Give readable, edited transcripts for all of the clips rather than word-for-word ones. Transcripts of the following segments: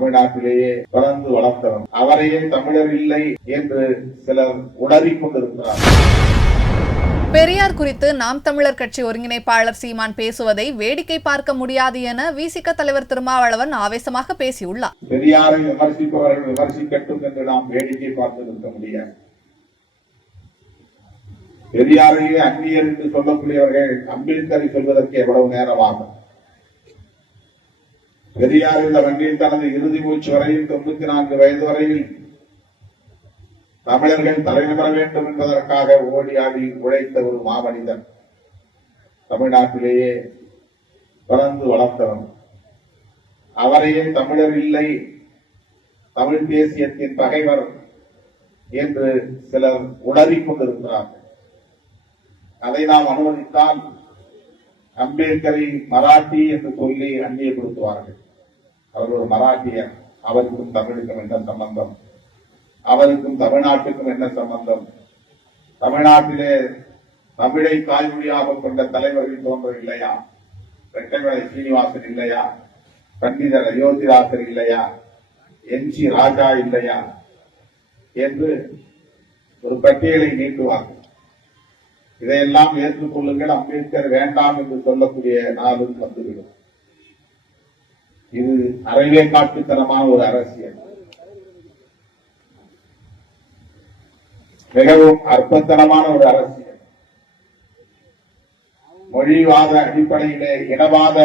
தமிழ்நாட்டிலேயே பிறந்து வளர்ந்தவர். அவரையே தமிழர் இல்லை என்று சிலர் உளறிக் கொண்டிருக்கிறார். பெரியார் குறித்து நாம் தமிழர் கட்சி ஒருங்கிணைப்பாளர் சீமான் பேசுவதை வேடிக்கை பார்க்க முடியாது என விசிக தலைவர் திருமாவளவன் ஆவேசமாக பேசியுள்ளார். பெரியாரை விமர்சிப்பவர்கள் விமர்சிக்கட்டும் என்று நாம் வேடிக்கை பார்த்து நிற்க முடியாது. பெரியாரையே அந்நியர் என்று சொல்லக்கூடியவர்கள் அம்பேத்கரை சொல்வதற்கு எவ்வளவு நேரமாகும்? பெரியார் இந்த வண்டியில் தனது இறுதி மூச்சு வரையில் 94 வயது வரையில் தமிழர்கள் தலைமை பெற வேண்டும் என்பதற்காக ஓடி ஆடி உழைத்த ஒரு மாமனிதன். தமிழ்நாட்டிலேயே பிறந்து வளர்ந்தவர். அவரையே தமிழர் இல்லை, தமிழ் தேசியத்தின் பகைவர் என்று சிலர் உளறிக் கொண்டிருக்கிறார்கள். அதை நாம் அனுமதித்தால் அம்பேத்கரை மராட்டி என்று சொல்லி அந்நியப்படுத்துவார்கள். அவர் ஒரு மராட்டியர், அவருக்கும் தமிழுக்கும் என்ன சம்பந்தம்? அவருக்கும் தமிழ்நாட்டுக்கும் என்ன சம்பந்தம்? தமிழ்நாட்டிலே தமிழை தாய்மொழியாக கொண்ட தலைவர்கள் தோன்றவில்லையா? ரெட்டமலை சீனிவாசன் இல்லையா? பண்டிதர் அயோத்திதாசர் இல்லையா? என்.ஜி. ராஜா இல்லையா? என்று ஒரு பட்டியலை நீட்டுவார்கள். இதையெல்லாம் ஏற்றுக்கொள்ளுங்கள், அம்பேத்கர் வேண்டாம் என்று சொல்லக்கூடிய நாளும் வந்துவிடும். இது அறவே காட்டுத்தனமான ஒரு அரசியல், மிகவும் அற்பத்தனமான ஒரு அரசியல். மொழிவாத அடிப்படையிலே இனவாத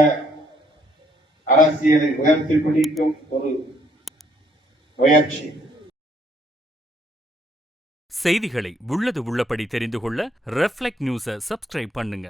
அரசியலை உயர்த்தி பிடிக்கும் ஒரு முயற்சி. செய்திகளை உள்ளது உள்ளபடி தெரிந்து கொள்ள ரெஃப்ளெக்ட் நியூஸை சப்ஸ்கிரைப் பண்ணுங்க.